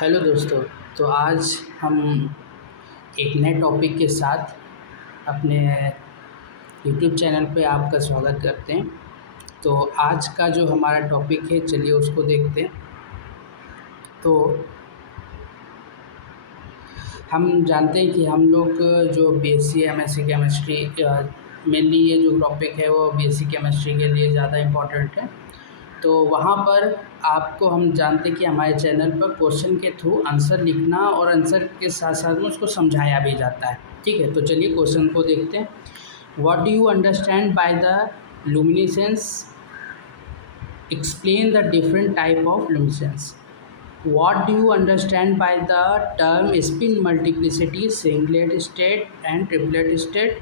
Hello दोस्तों। तो आज हम एक नए टॉपिक के साथ अपने यूट्यूब चैनल पे आपका स्वागत करते हैं। तो आज का जो हमारा टॉपिक है, चलिए उसको देखते हैं। तो हम जानते हैं कि हम लोग जो बीएससी एमएससी केमिस्ट्री, मेनली ये जो टॉपिक है वो बीएससी केमिस्ट्री के लिए ज़्यादा इम्पोर्टेंट है। तो वहाँ पर आपको हम जानते हैं कि हमारे चैनल पर क्वेश्चन के थ्रू आंसर लिखना और आंसर के साथ साथ में उसको समझाया भी जाता है। ठीक है, तो चलिए क्वेश्चन को देखते हैं। What do you understand by the luminescence? Explain the different type of luminescence. What do you understand by the term spin multiplicity, singlet state and triplet state?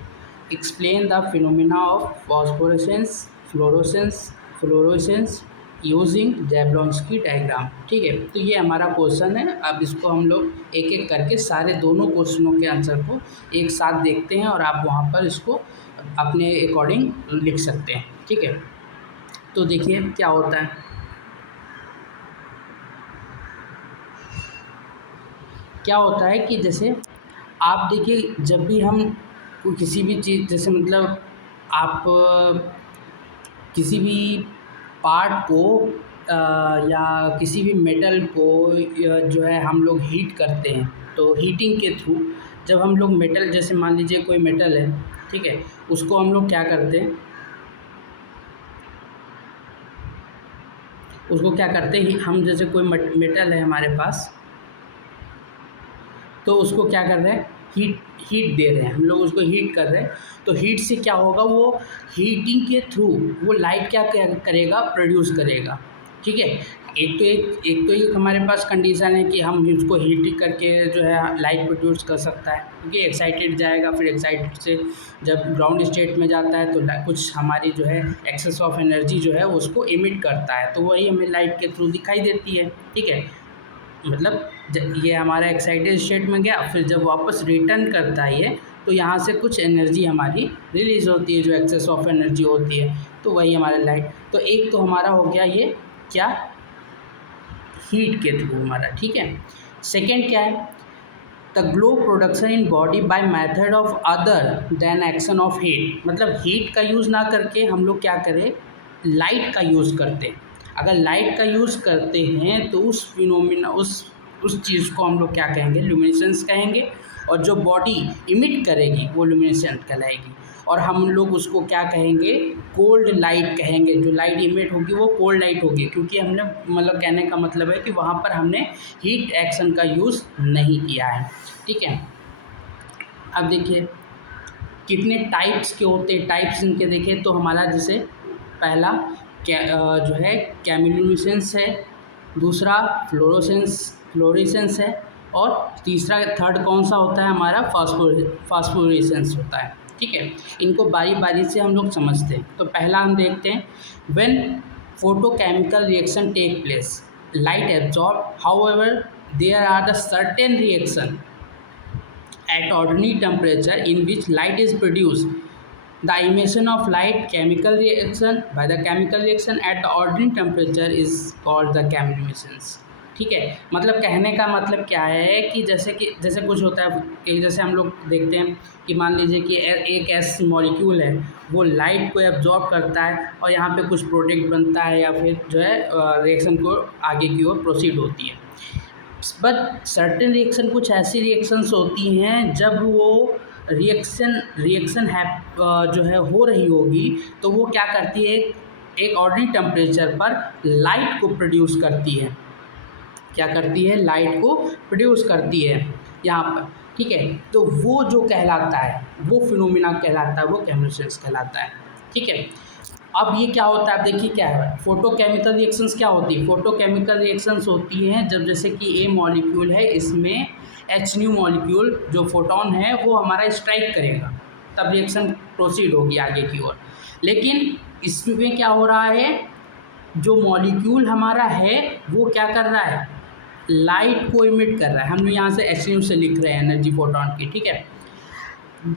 Explain the phenomena of phosphorescence, fluorescence using Jablonski diagram। ठीक है, तो ये हमारा question है। अब इसको हम लोग एक एक करके सारे दोनों क्वेश्चनों के आंसर को एक साथ देखते हैं और आप वहाँ पर इसको अपने अकॉर्डिंग लिख सकते हैं। ठीक है, तो देखिए क्या होता है। क्या होता है कि जैसे आप देखिए, जब भी हम किसी भी चीज़, जैसे मतलब आप किसी भी पार्ट को या किसी भी मेटल को जो है हम लोग हीट करते हैं, तो हीटिंग के थ्रू जब हम लोग मेटल, जैसे मान लीजिए कोई मेटल है, ठीक है, उसको हम लोग क्या करते हैं, उसको क्या करते हैं, हम जैसे कोई मेटल है हमारे पास, तो उसको क्या कर रहे हैं, हीट दे रहे हैं, हम लोग उसको हीट कर रहे हैं। तो हीट से क्या होगा, वो हीटिंग के थ्रू वो लाइट क्या करेगा, प्रोड्यूस करेगा। ठीक है, एक हमारे पास कंडीशन है कि हम उसको हीट करके जो है लाइट प्रोड्यूस कर सकता है, क्योंकि एक्साइटेड जाएगा, फिर एक्साइटेड से जब ग्राउंड स्टेट में जाता है तो कुछ हमारी जो है एक्सेस ऑफ एनर्जी जो है उसको इमिट करता है, तो वही हमें लाइट के थ्रू दिखाई देती है। ठीक है, मतलब ये हमारा एक्साइटेड स्टेट में गया, फिर जब वापस रिटर्न करता है ये, तो यहाँ से कुछ एनर्जी हमारी रिलीज़ होती है, जो एक्सेस ऑफ एनर्जी होती है, तो वही हमारा लाइट। तो एक तो हमारा हो गया ये क्या, हीट के थ्रू हमारा। ठीक है, सेकेंड क्या है, the glow production in body by method of other than action of heat. मतलब हीट का यूज़ ना करके हम लोग क्या करें, लाइट का यूज़ करते हैं। अगर लाइट का यूज़ करते हैं तो उस फिनोमिना उस चीज़ को हम लोग क्या कहेंगे, ल्यूमिनेसेंस कहेंगे, और जो बॉडी इमिट करेगी वो ल्यूमिनेसेंट कहलाएगी, और हम लोग उसको क्या कहेंगे, कोल्ड लाइट कहेंगे। जो लाइट इमिट होगी वो कोल्ड लाइट होगी, क्योंकि हमने मतलब कहने का मतलब है कि वहाँ पर हमने हीट एक्शन का यूज़ नहीं किया है। ठीक है, अब देखिए कितने टाइप्स के होते हैं, टाइप्स इनके देखें तो हमारा जैसे पहला जो है केमिल्यूमिनेसेंस है, दूसरा फ्लोरेसेंस है, और तीसरा थर्ड कौन सा होता है हमारा, फास्फोरेसेंस होता है। ठीक है, इनको बारी बारी से हम लोग समझते हैं। तो पहला हम देखते हैं, when photochemical reaction take place light absorb, however there are the certain reaction at ordinary temperature in which light is produced. The emission of light chemical reaction by the chemical reaction at the ordinary temperature is called the chemiluminescence। ठीक है, मतलब कहने का मतलब क्या है कि जैसे कुछ होता है कि जैसे हम लोग देखते हैं कि मान लीजिए कि एक एस मॉलिक्यूल है, वो लाइट को एब्जॉर्ब करता है और यहाँ पे कुछ प्रोडक्ट बनता है, या फिर जो है रिएक्शन को आगे की ओर प्रोसीड होती है। बट सर्टेन रिएक्शन, कुछ ऐसी रिएक्शंस होती हैं जब वो रिएक्शन है जो है हो रही होगी, तो वो क्या करती है, एक ऑर्डिनरी टेम्परेचर पर लाइट को प्रोड्यूस करती है। क्या करती है, लाइट को प्रोड्यूस करती है यहाँ पर। ठीक है, तो वो जो कहलाता है वो फिनोमिना कहलाता है, वो केमिल्यूमिनेसेंस कहलाता है। ठीक है, अब ये क्या होता है, आप देखिए क्या है, फोटोकेमिकल रिएक्शंस क्या होती है, फोटोकेमिकल रिएक्शंस होती हैं जब जैसे कि ए मॉलिक्यूल है, इसमें एच न्यू मॉलिक्यूल जो फोटोन है वो हमारा स्ट्राइक करेगा, तब रिएक्शन प्रोसीड होगी आगे की ओर। लेकिन इसमें क्या हो रहा है, जो मॉलिक्यूल हमारा है वो क्या कर रहा है, लाइट को इमिट कर रहा है। हम यहाँ से एच न्यू से लिख रहे हैं एनर्जी फोटोन की। ठीक है,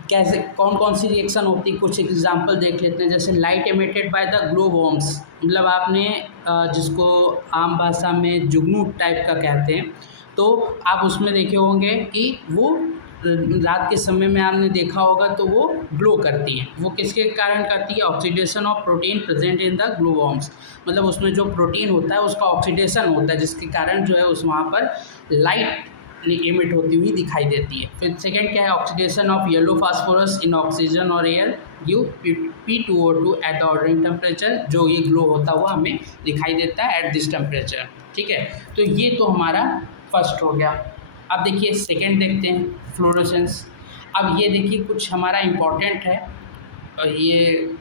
कैसे कौन कौन सी रिएक्शन होती है, कुछ एग्जांपल देख लेते हैं। जैसे light emitted by the glow bombs, मतलब आपने जिसको आम भाषा में जुगनू टाइप का कहते हैं, तो आप उसमें देखे होंगे कि वो रात के समय में आपने देखा होगा तो वो ग्लो करती हैं। वो किसके कारण करती है? Oxidation of protein present in the glow worms, मतलब उसमें जो प्रोटीन होता है उसका ऑक्सीडेशन होता है, जिसके कारण जो है उस वहाँ पर लाइट इमिट होती हुई दिखाई देती है। फिर सेकेंड क्या है? Oxidation of yellow phosphorus in oxygen और air give P2O2 at the ordinary temperature, जो ये ग्लो होता हुआ हमें दिखाई देता है एट दिस टेम्परेचर। ठीक है, तो ये तो हमारा फर्स्ट हो गया। अब देखिए सेकेंड देखते हैं, फ्लोरोसेंस। अब ये देखिए कुछ हमारा इम्पॉर्टेंट है और ये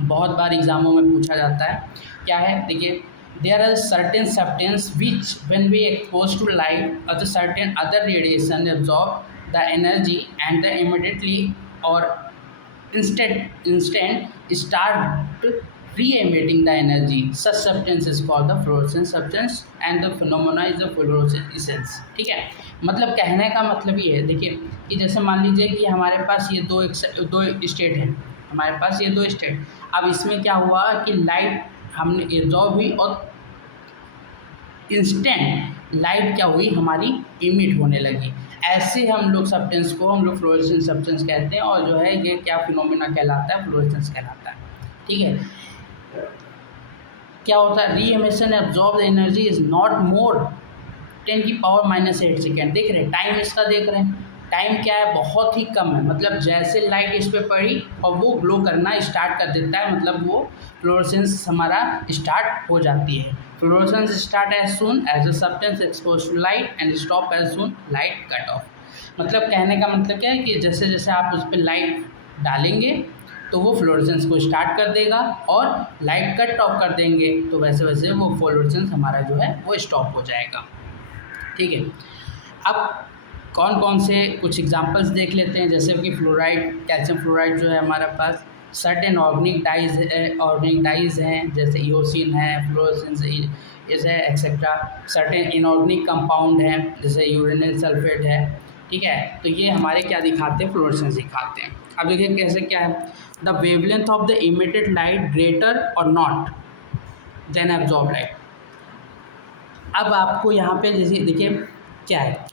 बहुत बार एग्ज़ामों में पूछा जाता है। क्या है? देखिए, there are certain substance which when we expose to light or the certain other radiation absorb the energy and then immediately or instant start re-emitting the energy. Such substance is called the fluorescent substance and the phenomena is the fluorescence. ठीक है, मतलब कहने का मतलब ये है, देखिए कि जैसे मान लीजिए कि हमारे पास ये दो स्टेट हैं, हमारे पास ये दो स्टेट। अब इसमें क्या हुआ कि लाइट हमने एब्जॉर्ब हुई और इंस्टेंट लाइट क्या हुई हमारी इमिट होने लगी। ऐसे हम लोग सब्सटेंस को हम लोग फ्लोरेसेंट सब्सटेंस कहते हैं, और जो है ये क्या फिनोमेना कहलाता है? फ्लोरेसेंस कहलाता है। ठीक है, क्या होता है? री emission absorb the energy is not more 10⁻⁸ second. देख रहे हैं टाइम इसका, देख रहे हैं टाइम क्या है? बहुत ही कम है। मतलब जैसे लाइट इस पर पड़ी और वो ग्लो करना स्टार्ट कर देता है, मतलब वो फ्लोरेसेंस हमारा स्टार्ट हो जाती है। Fluorescence start as soon as the substance expose to light and stop as soon light cut off. मतलब कहने का मतलब क्या है कि जैसे जैसे आप उस पर लाइट डालेंगे तो वो फ्लोरेसेंस को स्टार्ट कर देगा, और लाइट कट ऑफ कर देंगे तो वैसे वैसे वो फ्लोरेसेंस हमारा जो है वो स्टॉप हो जाएगा। ठीक है, अब कौन कौन से कुछ एग्जांपल्स देख लेते हैं, जैसे कि फ्लोराइड, कैल्शियम फ्लोराइड जो है हमारे पास, सर्टेन ऑर्गेनिक डाइज हैं जैसे इओसिन है, फ्लोरेसेंस इज है एक्सेट्रा। सर्टेन इनऑर्गेनिक कंपाउंड हैं जैसे यूरेनिल सल्फेट है। ठीक है, तो ये हमारे क्या दिखाते हैं? फ्लोरेसेंस दिखाते हैं। अब देखिए कैसे क्या है? The wavelength of the emitted light greater और नॉट देन एब्जॉर्ब लाइट। अब आपको यहाँ पे जैसे देखिए क्या है,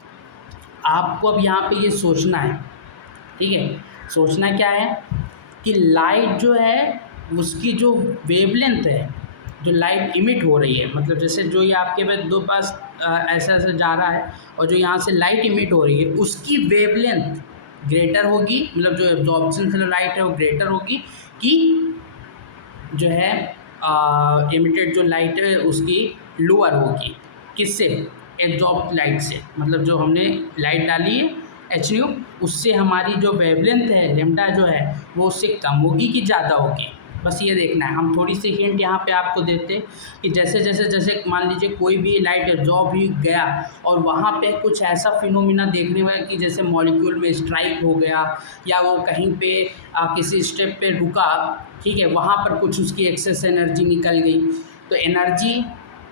आपको अब यहाँ पे ये सोचना है। ठीक है, सोचना क्या है कि लाइट जो है उसकी जो वेवलेंथ है, जो लाइट इमिट हो रही है, मतलब जैसे जो ये आपके दो पास ऐसे ऐसे जा रहा है और जो यहाँ से लाइट इमिट हो रही है उसकी वेवलेंथ ग्रेटर होगी, मतलब जो एब्जॉर्प्शन से लाइट है वो ग्रेटर होगी कि जो है इमिटेड जो लाइट है उसकी लोअर होगी। किससे? एब्जॉर्ब लाइट से, मतलब जो हमने लाइट डाली है HNO, उससे हमारी जो वेवलेंथ है लेम्डा जो है वो उससे कम होगी कि ज़्यादा होगी। बस ये देखना है। हम थोड़ी सी हिंट यहाँ पे आपको देते हैं कि जैसे जैसे जैसे मान लीजिए कोई भी लाइट एब्जॉर्ब ही गया और वहाँ पे कुछ ऐसा फिनोमिना देखने में कि जैसे मॉलिक्यूल में स्ट्राइक हो गया या वो कहीं पे किसी स्टेप पे रुका, ठीक है, वहाँ पर कुछ उसकी एक्सेस एनर्जी निकल गई। तो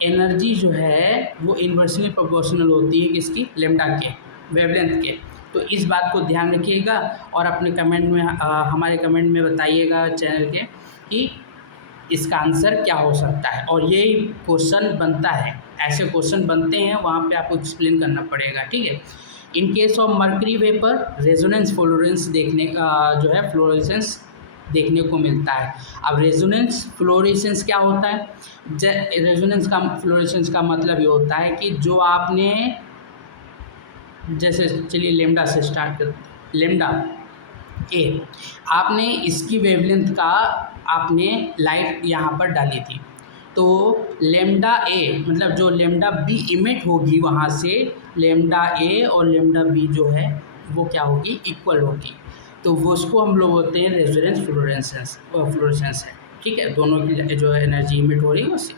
एनर्जी जो है वो इन्वर्सली प्रोपोर्शनल होती है किसकी? लेम्डा के, वेवलेंथ के। तो इस बात को ध्यान रखिएगा और अपने कमेंट में हमारे कमेंट में बताइएगा चैनल के कि इसका आंसर क्या हो सकता है। और यही क्वेश्चन बनता है, ऐसे क्वेश्चन बनते हैं, वहाँ पे आपको एक्सप्लेन करना पड़ेगा। ठीक है, in case of mercury vapour resonance fluorescence देखने जो है फ्लोरेसेंस देखने को मिलता है। अब रेजोनेंस फ्लोरेसेंस क्या होता है? रेजोनेंस का फ्लोरेसेंस का मतलब ये होता है कि जो आपने, जैसे चलिए लेम्डा से स्टार्ट करते, लेम्डा ए, आपने इसकी वेवलेंथ का आपने लाइट यहाँ पर डाली थी, तो लेम्डा ए मतलब जो लेम्डा बी इमिट होगी वहाँ से, लेम्डा ए और लेम्डा बी जो है वो क्या होगी? इक्वल होगी। तो वो उसको हम लोग बोलते हैं रेजोनेंस फ्लोरेसेंस है। ठीक है, दोनों की जो है एनर्जी इमिट हो रही है उससे।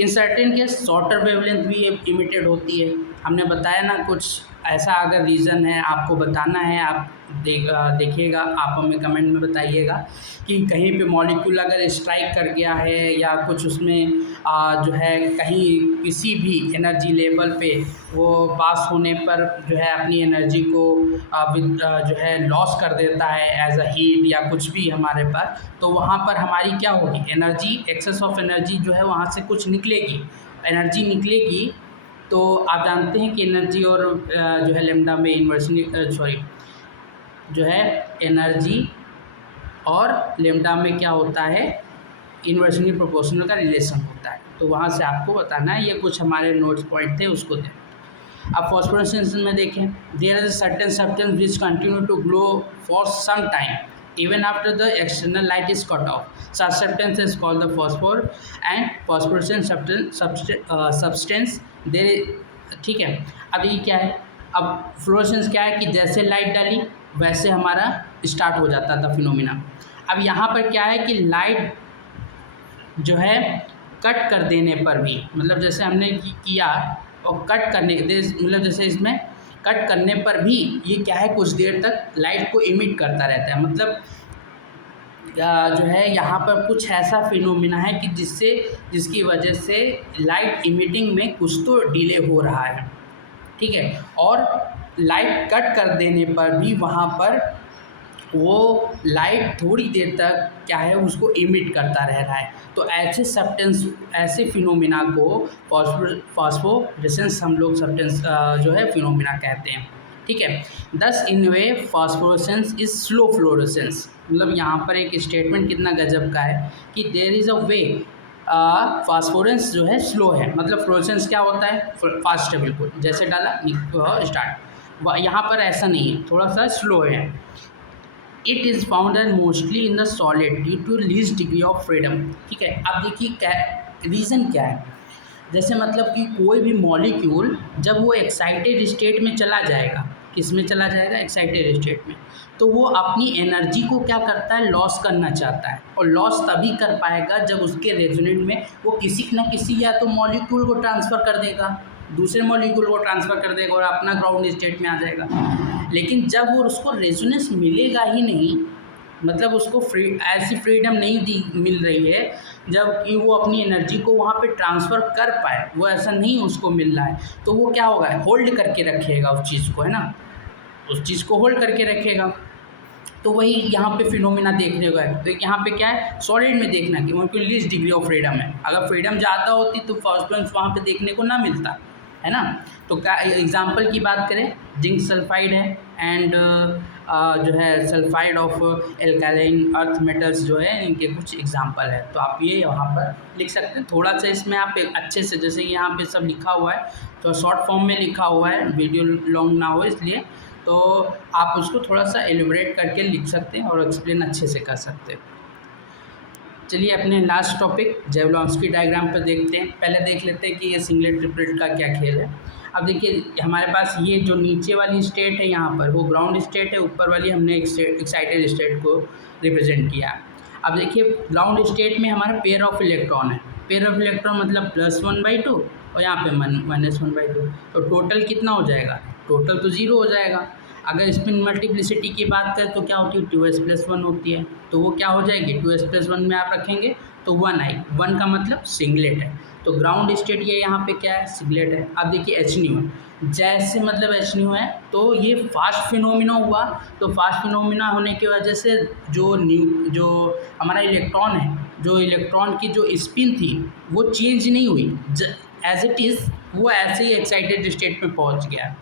In certain case shorter wavelength भी इमिटेड होती है। हमने बताया ना कुछ ऐसा अगर रीज़न है आपको बताना है, आप देखिएगा, आप हमें कमेंट में बताइएगा कि कहीं पे मॉलिक्यूल अगर स्ट्राइक कर गया है या कुछ उसमें जो है कहीं किसी भी एनर्जी लेवल पे वो पास होने पर जो है अपनी एनर्जी को जो है लॉस कर देता है एज अ हीट या कुछ भी हमारे पास, तो वहाँ पर हमारी क्या होगी, एनर्जी, एक्सेस ऑफ एनर्जी जो है वहाँ से कुछ निकलेगी, एनर्जी निकलेगी। तो आप जानते हैं कि एनर्जी और जो है लेमडा में जो है एनर्जी और लेमडा में क्या होता है, इन्वर्सली प्रोपोर्शनल का रिलेशन होता है। तो वहाँ से आपको बताना है, ये कुछ हमारे नोट्स पॉइंट थे, उसको दें। अब फॉस्फोरेसेंस में देखें, there is a certain substance which continue to glow for some time even after the external light is cut off. Such substance is called the phosphor and phosphorescent substance there ठीक है। अब ये क्या है, अब fluorescence क्या है कि जैसे लाइट डाली वैसे हमारा स्टार्ट हो जाता था फिनोमिना। अब यहाँ पर क्या है कि लाइट जो है कट कर देने पर भी, मतलब जैसे हमने किया और कट करने मतलब जैसे इसमें कट करने पर भी ये क्या है कुछ देर तक लाइट को इमिट करता रहता है। मतलब जो है यहाँ पर कुछ ऐसा फिनोमिना है कि जिसकी वजह से लाइट इमिटिंग में कुछ तो डिले हो रहा है, ठीक है। और लाइट कट कर देने पर भी वहाँ पर वो लाइट थोड़ी देर तक क्या है उसको इमिट करता रह रहा है। तो ऐसे सब्सटेंस, ऐसे फिनोमिना को फॉस्फोरेसेंस हम लोग सब्सटेंस जो है फिनोमिना कहते हैं, ठीक है। दस इन वे फॉस्फोरेसेंस इज स्लो फ्लोरेसेंस, मतलब यहाँ पर एक स्टेटमेंट कितना गजब का है कि देयर इज़ अ वे फास्फोरेंस जो है स्लो है, मतलब फ्लोरेसेंस क्या होता है फास्ट है बिल्कुल, जैसे डाला स्टार्ट। यहाँ पर ऐसा नहीं है, थोड़ा सा स्लो है। It is founded mostly in the solid due to least degree of freedom, ठीक है। अब देखिए क्या रीज़न क्या है, जैसे मतलब कि कोई भी मॉलिक्यूल जब वो एक्साइटेड स्टेट में चला जाएगा, किस में चला जाएगा, एक्साइटेड स्टेट में, तो वो अपनी एनर्जी को क्या करता है, लॉस करना चाहता है। और लॉस तभी कर पाएगा जब उसके रेजोनेंट में वो किसी न किसी या तो मॉलिक्यूल को ट्रांसफ़र कर देगा, दूसरे मॉलिक्यूल को ट्रांसफ़र कर देगा और अपना ग्राउंड स्टेट में आ जाएगा। लेकिन जब वो उसको रेजोनेंस मिलेगा ही नहीं, मतलब उसको ऐसी फ्रीडम नहीं मिल रही है जबकि वो अपनी एनर्जी को वहाँ पे ट्रांसफ़र कर पाए, वो ऐसा नहीं उसको मिल रहा है, तो वो क्या होगा, होल्ड करके रखेगा उस चीज़ को, है ना, उस चीज़ को होल्ड करके रखेगा। तो वही यहाँ पे फिनोमिना देखने होगा। तो यहाँ पे क्या है, सॉलिड में देखना कि वहाँ पे लीस्ट डिग्री ऑफ फ्रीडम है, अगर फ्रीडम ज़्यादा होती तो फॉस्फोरेंस वहाँ पे देखने को ना मिलता, है ना। तो क्या एग्जांपल की बात करें, जिंक सल्फाइड है एंड जो है sulphide of alkaline earth metals जो है, इनके कुछ एग्जांपल है। तो आप ये यहाँ पर लिख सकते हैं, थोड़ा सा इसमें आप अच्छे से, जैसे यहाँ पे सब लिखा हुआ है तो शॉर्ट फॉर्म में लिखा हुआ है, वीडियो लॉन्ग ना हो इसलिए, तो आप उसको थोड़ा सा एलिब्रेट करके लिख सकते हैं और एक्सप्लेन अच्छे से कर सकते हैं। चलिए अपने लास्ट टॉपिक जेवलॉन्स्की डायग्राम पर देखते हैं। पहले देख लेते हैं कि ये सिंगलेट ट्रिपलेट का क्या खेल है। अब देखिए हमारे पास ये जो नीचे वाली स्टेट है यहाँ पर वो ग्राउंड स्टेट है, ऊपर वाली हमने एक्साइटेड स्टेट को रिप्रेजेंट किया। अब देखिए ग्राउंड स्टेट में हमारा पेयर ऑफ इलेक्ट्रॉन है, पेयर ऑफ इलेक्ट्रॉन मतलब +1/2 और यहाँ पे -1/2, तो टोटल कितना हो जाएगा, टोटल तो 0 हो जाएगा। अगर स्पिन मल्टीप्लिसिटी की बात करें तो क्या होती है, 2s+1 होती है, तो वो क्या हो जाएगी, 2s+1 में आप रखेंगे तो 1 आई, 1 का मतलब सिंगलेट है। तो ग्राउंड स्टेट ये यहाँ पे क्या है, सिंगलेट है। अब देखिए H जैसे मतलब H है तो ये फास्ट फिनोमिना हुआ, तो फास्ट फिनोमिना होने की वजह से जो हमारा इलेक्ट्रॉन है, जो इलेक्ट्रॉन की जो स्पिन थी वो चेंज नहीं हुई, एज इट इज़ वो ऐसे ही एक्साइटेड स्टेट में पहुँच गया।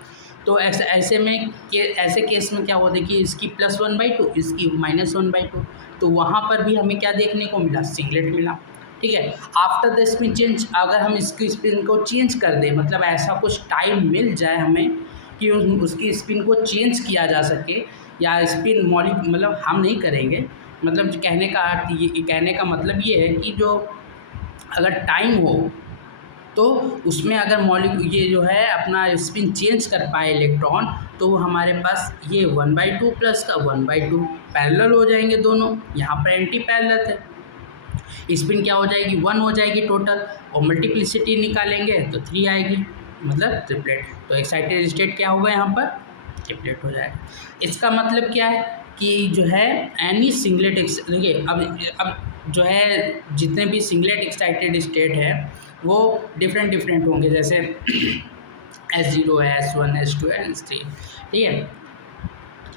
तो ऐसे केस में क्या हुआ, देखिए इसकी +1/2 इसकी -1/2, तो वहाँ पर भी हमें क्या देखने को मिला, सिंगलेट मिला, ठीक है। आफ्टर द स्पिन चेंज, अगर हम इसकी स्पिन को चेंज कर दें, मतलब ऐसा कुछ टाइम मिल जाए हमें कि उसकी स्पिन को चेंज किया जा सके, या स्पिन मतलब हम नहीं करेंगे, मतलब कहने का मतलब ये है कि जो अगर टाइम हो तो उसमें अगर मॉलिक्यूल ये जो है अपना स्पिन चेंज कर पाए इलेक्ट्रॉन, तो हमारे पास ये 1/2 प्लस का 1/2 पैरेलल हो जाएंगे दोनों, यहाँ पर एंटी पैरेलल है, स्पिन क्या हो जाएगी 1 हो जाएगी टोटल, और मल्टीप्लिसिटी निकालेंगे तो 3 आएगी, मतलब ट्रिपलेट। तो एक्साइटेड स्टेट क्या होगा यहाँ पर, ट्रिपलेट हो जाएगा। इसका मतलब क्या है कि जो है एनी सिंगलेट, देखिए अब जो है जितने भी सिंगलेट एक्साइटेड स्टेट है वो डिफरेंट डिफरेंट होंगे, जैसे S0 है, S1, S2 है, S3, ठीक है।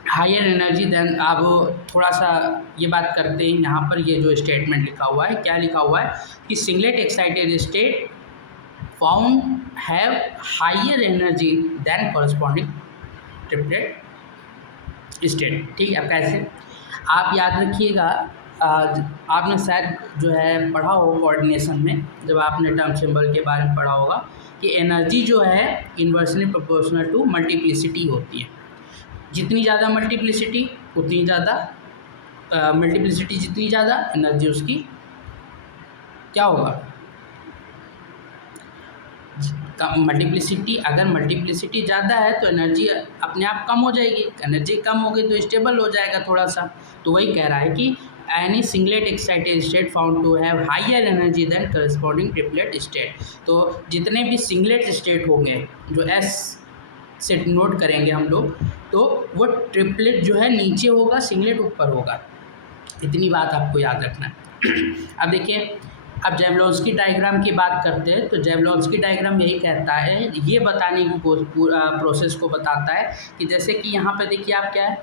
हायर एनर्जी देन, अब थोड़ा सा ये बात करते हैं यहाँ पर, ये जो स्टेटमेंट लिखा हुआ है, क्या लिखा हुआ है कि singlet excited state found have higher energy than corresponding triplet state, ठीक है। अब कैसे, आप याद रखिएगा, आपने शायद जो है पढ़ा हो कोऑर्डिनेशन में, जब आपने टर्म सिंबल के बारे में पढ़ा होगा कि एनर्जी जो है इन्वर्सली प्रोपोर्शनल टू मल्टीप्लिसिटी होती है। जितनी ज़्यादा मल्टीप्लिसिटी उतनी ज़्यादा, मल्टीप्लिसिटी जितनी ज़्यादा एनर्जी उसकी क्या होगा, मल्टीप्लिसिटी, अगर मल्टीप्लिसिटी ज़्यादा है तो एनर्जी अपने आप कम हो जाएगी, एनर्जी कम हो गई तो स्टेबल हो जाएगा थोड़ा सा। तो वही कह रहा है कि any singlet excited state found to have higher energy than corresponding triplet state. तो जितने भी सिंगलेट स्टेट होंगे जो एस से नोट करेंगे हम लोग, तो वो ट्रिपलेट जो है नीचे होगा, सिंगलेट ऊपर होगा। इतनी बात आपको याद रखना है। अब देखिए, अब जैवलॉन्स्की डायग्राम की बात करते हैं, तो जैवलॉन्स्की डायग्राम यही कहता है, ये बताने की प्रोसेस को बताता है कि जैसे कि यहाँ पे देखिए आप क्या है,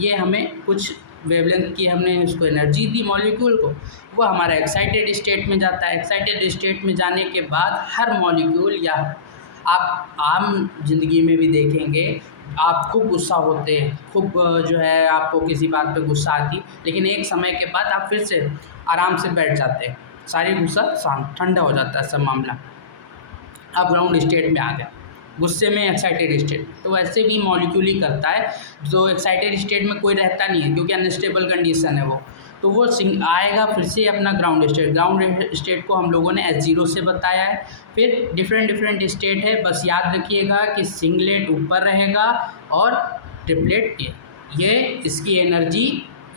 ये हमें कुछ वेवलेंथ की हमने इसको एनर्जी दी मॉलिक्यूल को, वो हमारा एक्साइटेड स्टेट में जाता है। एक्साइटेड स्टेट में जाने के बाद हर मॉलिक्यूल, या आप आम जिंदगी में भी देखेंगे, आप खूब गुस्सा होते हैं, खूब जो है आपको किसी बात पे गुस्सा आती, लेकिन एक समय के बाद आप फिर से आराम से बैठ जाते हैं, सारी गुस्सा शांत ठंडा हो जाता है सब मामला, आप ग्राउंड स्टेट में आ गए, गुस्से में एक्साइटेड स्टेट। तो वैसे भी मॉलिक्यूल ही करता है, जो एक्साइटेड स्टेट में कोई रहता नहीं है क्योंकि अनस्टेबल कंडीशन है वो, तो वो आएगा फिर से अपना ग्राउंड स्टेट। ग्राउंड स्टेट को हम लोगों ने S0 से बताया है। फिर डिफरेंट डिफरेंट स्टेट है, बस याद रखिएगा कि सिंगलेट ऊपर रहेगा और ट्रिपलेट ये इसकी एनर्जी,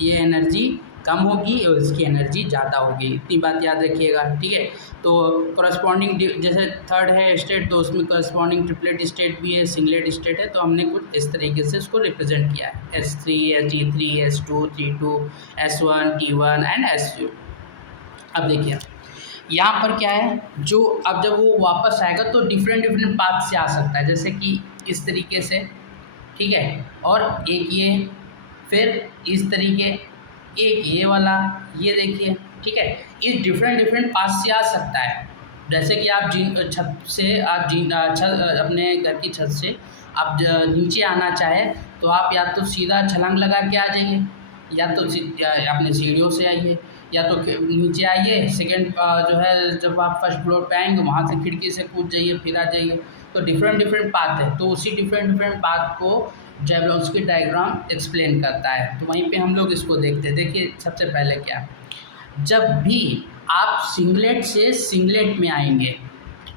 ये एनर्जी कम होगी और इसकी एनर्जी ज़्यादा होगी, इतनी बात याद रखिएगा, ठीक है। तो कॉरस्पॉन्डिंग, जैसे थर्ड है स्टेट, तो उसमें कॉरस्पॉन्डिंग ट्रिपलेट स्टेट भी है, सिंगलेट स्टेट है, तो हमने कुछ इस तरीके से उसको रिप्रेजेंट किया है, S3, G3, S2, T2, S1, T1 and S0। अब देखिए यहाँ पर क्या है, जो अब जब वो वापस आएगा तो डिफरेंट डिफरेंट पाथ से आ सकता है, जैसे कि इस तरीके से, ठीक है, और एक ये, फिर इस तरीके, एक ये वाला, ये देखिए, ठीक है, इस डिफरेंट डिफरेंट पाथ से आ सकता है। जैसे कि आप छत से, आप अपने घर की छत से आप नीचे आना चाहें तो आप या तो सीधा छलांग लगा के आ जाइए, या तो अपने सीढ़ियों से आइए, या तो नीचे आइए, सेकंड जो है जब आप फर्स्ट फ्लोर पे आएंगे वहाँ से खिड़की से कूद जाइए, फिर आ जाइए। तो डिफरेंट डिफरेंट पाथ है, तो उसी डिफरेंट डिफरेंट पाथ को जैवलॉन्स्की डायग्राम एक्सप्लेन करता है। तो वहीं पे हम लोग इसको देखते हैं। देखिए सबसे पहले क्या, जब भी आप सिंगलेट से सिंगलेट में आएंगे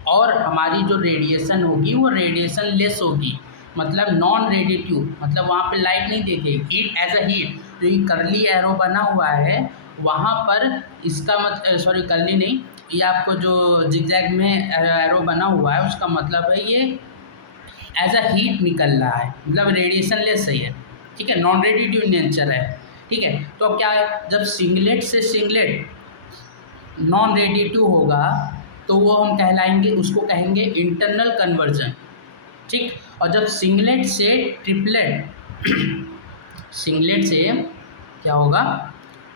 और हमारी जो रेडिएशन होगी वो रेडिएशन लेस होगी, मतलब नॉन रेडिएटिव, मतलब वहाँ पे लाइट नहीं देखेगी, हीट एज अ हीट। तो ये करली एरो बना हुआ है वहाँ पर, इसका सॉरी करली नहीं, ये आपको जो जिगजैग में एरो बना हुआ है उसका मतलब है ये एज अ हीट निकल रहा है, मतलब रेडिएशन लेस ही है, ठीक है, नॉन रेडिएटिव नेचर है, ठीक है। तो अब क्या है, जब सिंगलेट से सिंगलेट नॉन रेडिएटिव होगा तो वो हम कहलाएंगे, उसको कहेंगे इंटरनल कन्वर्जन, ठीक। और जब सिंगलेट से ट्रिपलेट सिंगलेट से क्या होगा,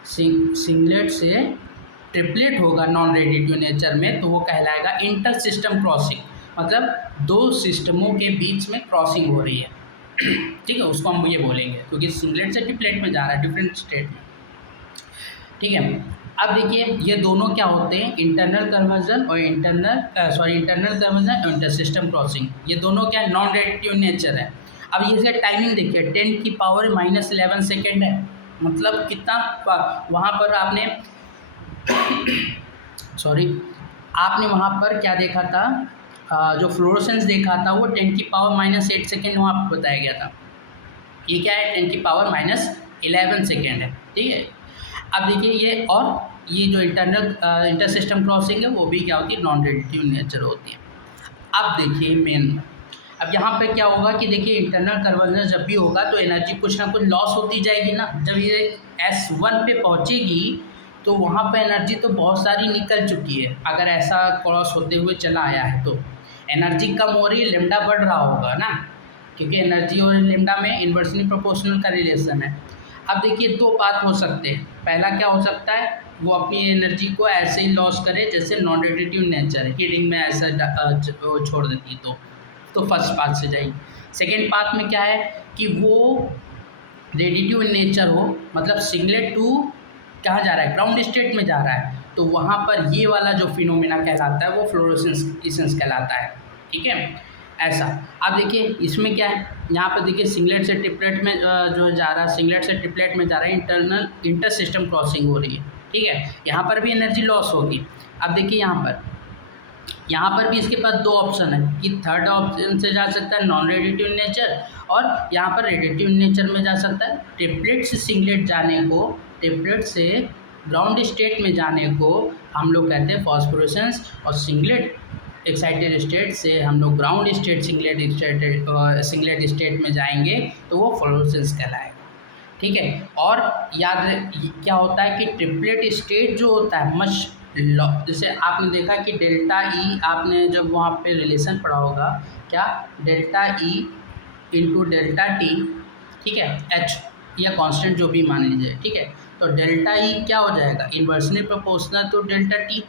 सिंगलेट से ट्रिपलेट होगा नॉन रेडिएटिव नेचर में, तो वो कहलाएगा इंटर सिस्टम क्रॉसिंग, मतलब दो सिस्टमों के बीच में क्रॉसिंग हो रही है, ठीक है, उसको हम ये बोलेंगे, क्योंकि सिंगलेट से ट्रिपलेट में जा रहा है डिफरेंट स्टेट में, ठीक है। अब देखिए ये दोनों क्या होते हैं, इंटरनल कन्वर्जन और इंटरनल कन्वर्जन और इंटर सिस्टम क्रॉसिंग, ये दोनों क्या है, नॉन रेडिएटिव नेचर है। अब इसका टाइमिंग देखिए 10⁻⁻11 सेकेंड है, मतलब कितना, वहाँ पर आपने आपने वहाँ पर क्या देखा था, जो फ्लोरोसेंस देखा था वो 10⁻⁻8 सेकेंड वहाँ पर बताया गया था, ये क्या है 10⁻11 सेकेंड है, ठीक है। अब देखिए ये, और ये जो इंटर सिस्टम क्रॉसिंग है वो भी क्या होती है, नॉन रेडिएटिव नेचर होती है। अब देखिए मेन, अब यहाँ पे क्या होगा कि देखिए इंटरनल कन्वर्जन जब भी होगा तो एनर्जी कुछ ना कुछ लॉस होती जाएगी ना। जब ये S1 पे पहुँचेगी तो वहाँ पे एनर्जी तो बहुत सारी निकल चुकी है, अगर ऐसा क्रॉस होते हुए चला आया है तो एनर्जी कम हो रही है, लेमडा बढ़ रहा होगा ना, क्योंकि एनर्जी और लेमडा में इन्वर्सली प्रोपोर्शनल का रिलेशन है। अब देखिए दो बात हो सकते हैं, पहला क्या हो सकता है, वो अपनी एनर्जी को ऐसे ही लॉस करे जैसे नॉन रेडिटिव नेचर है, हीटिंग में ऐसा छोड़ देती तो फर्स्ट पार्ट से जाएगी। सेकेंड पार्ट में क्या है कि वो रेडिटिव नेचर हो, मतलब सिंगलेट टू कहाँ जा रहा है, ग्राउंड स्टेट में जा रहा है, तो वहाँ पर ये वाला जो फिनोमेना कहलाता है वो फ्लोरोसेंस कहलाता है। ठीक है, ऐसा। अब देखिए इसमें क्या है, यहाँ पर देखिए सिंगलेट से ट्रिपलेट में जो जा रहा है, सिंगलेट से ट्रिपलेट में जा रहा है, इंटर सिस्टम क्रॉसिंग हो रही है। ठीक है, यहाँ पर भी एनर्जी लॉस होगी। अब देखिए यहाँ पर भी इसके पास दो ऑप्शन है कि थर्ड ऑप्शन से जा सकता है नॉन रेडिटिव नेचर, और यहाँ पर रेडिटिव नेचर में जा सकता है। ट्रिपलेट से सिंगलेट जाने को, ट्रिपलेट से ग्राउंड स्टेट में जाने को हम लोग कहते हैं फॉस्फोरेसेंस, और सिंगलेट एक्साइटेड स्टेट से हम लोग ग्राउंड स्टेट सिंगलेट स्टेट में जाएंगे तो वो फ्लोरोसेंस कहलाएगा। ठीक है, और याद क्या होता है कि ट्रिपलेट स्टेट जो होता है मच जैसे आपने देखा कि डेल्टा ई, आपने जब वहाँ पे रिलेशन पढ़ा होगा क्या, delta E into delta T, ठीक है, एच या कांस्टेंट जो भी मान लीजिए। ठीक है, तो डेल्टा ई क्या हो जाएगा, inversely proportional to delta T.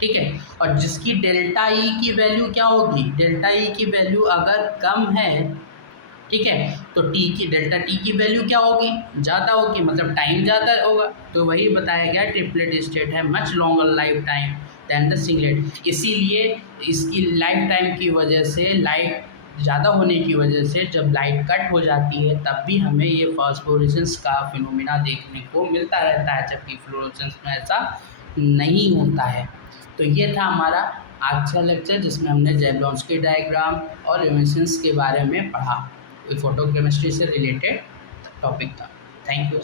ठीक है, और जिसकी डेल्टा ई की वैल्यू क्या होगी, डेल्टा ई की वैल्यू अगर कम है, ठीक है, तो डेल्टा टी की वैल्यू क्या होगी, ज़्यादा होगी, मतलब टाइम ज़्यादा होगा। तो वही बताया गया ट्रिपलेट स्टेट है much longer life time than the singlet. इसीलिए इसकी लाइफ टाइम की वजह से, लाइट ज़्यादा होने की वजह से जब लाइट कट हो जाती है तब भी हमें ये फास्फोरेसेंस का फिनोमेना देखने को मिलता रहता है, जबकि फ्लोरोसेंस में ऐसा नहीं होता है। तो ये था हमारा आज का लेक्चर, जिसमें हमने जैब्लॉन्स्की डायग्राम और एमिशंस के बारे में पढ़ा। फोटोकेमिस्ट्री से रिलेटेड टॉपिक था। Thank you.